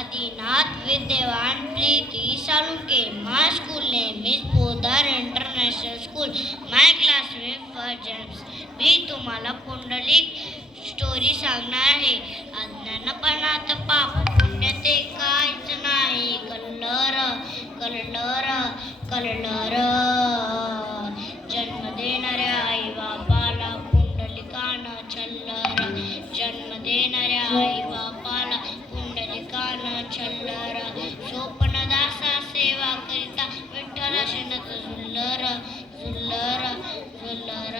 Adinath विद्यावान Preeti Salunke. My school name is Podar International School. My class name for James. मी तुम्हाला Pundalik story सांगणार आहे. अज्ञानपणात पाप पुण्य ते काहीच नाही. कल्लर कल्लर कल्लर जन्म देणाऱ्या आई बापाला पुंडलिकानं छल्लर. जन्म देणाऱ्या आई बापाला पुंडलिकानं छल्लर. स्वप्नदासा सेवा करिता विठ्ठल शनत झुल्लर झुल्लर झुल्लर.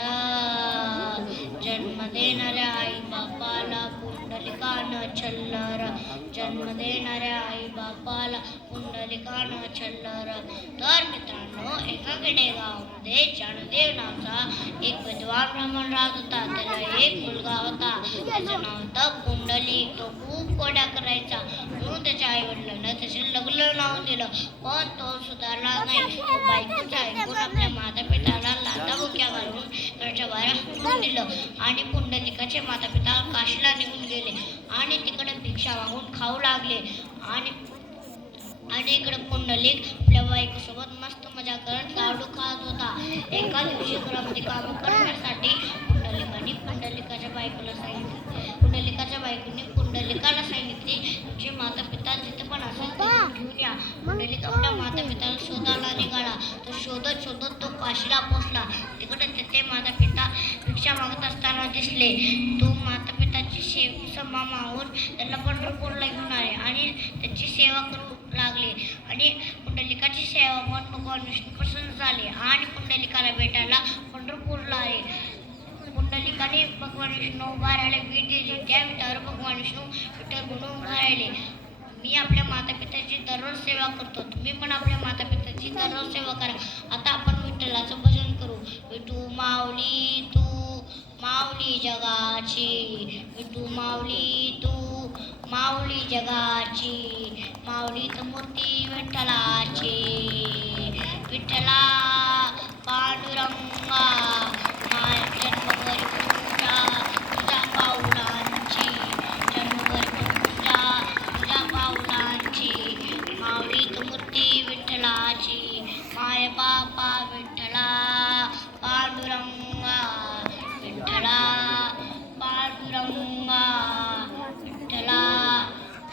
जन्म देणाऱ्या आई बापाला पुंडलिकानं छल्लर. जन्म देणाऱ्या आई बापाला पुंडलिकानं छल्लर. तर मित्रांनो, एका खेडेगावामध्ये जानदेव नावाचा एक विद्वान ब्राह्मण राहत होता. त्याला एक मुलगा होता. त्याचं नाव होतं पुंडलिक. तो खूप कोड्या करायचा म्हणून त्याच्या आई वडिलांना त्याचे लग्न लावून दिलं. पण तो सुधारला नाही. तो बायकोचं ऐकून आपल्या माता पिताला लाथाबुक्या घालून घराच्या बाहेर हाकलून दिलं आणि पुंडलिकाचे माता पिता काशीला निघून गेले आणि तिकडे भिक्षा मागून खाऊ लागले. आणि इकडे पुंडलिक आपल्या बायकोसोबत मस्त मजा करत लाडू खात होता. एका दिवशी घरामध्ये काम करण्यासाठी पुंडलिकाच्या बायकोने पुंडलिकाला सांगितले, तुमचे माता पिता जिथे पण असेल तिथे घेऊन या. पुंडलिक आपल्या माता पिताला शोधायला निघाला. तर शोधत शोधत तो काशीला पोहोचला. तिकडे तिथे माता पिता भिक्षा मागत असताना दिसले. तो माता पिताची क्षमा मागून त्याला पंढरपूरला घेऊन आले आणि त्याची सेवा करू लागले. आणि पुंडलिकाची सेवा पण भगवान विष्णू प्रसन्न झाले आणि पुंडलिकाला भेटायला पंढरपूरला आले. पुंडलिकाने भगवान विष्णू उभा राहिले भेट दिली. त्या विटावर भगवान विष्णू विठ्ठल म्हणून उभा राहिले. मी आपल्या माता पिताची दररोज सेवा करतो. तुम्ही पण आपल्या माता पिताची दररोज सेवा करा. आता आपण विठ्ठलाचं भजन करू. विठू माऊली तू माऊली जगाची. विठू माऊली तू माऊली जगाची. माऊलीत मूर्ती विठ्ठलाची. विठ्ठला पांडुरंगा माझ्या जन्मभर पूजा तुझ्या पाऊलांची. जन्मभर पूजा तुझ्या पाऊलांची. माऊलीत मूर्ती विठ्ठलाची. माय बापा विठ्ठला पांडुरंगा. विठ्ठला पांडुरंगा. विठ्ठला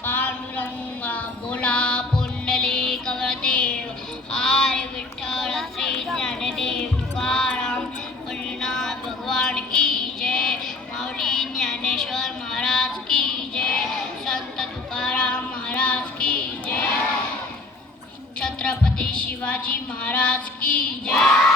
पांडुरंगा. बोला पुंडलिक वरदेव हाय विठ्ठल श्री ज्ञानदेव तुकाराम पंढरीनाथ भगवान की जय. माऊली ज्ञानेश्वर महाराज की जय. संत तुकाराम महाराज की जय. छत्रपती शिवाजी महाराज की जय.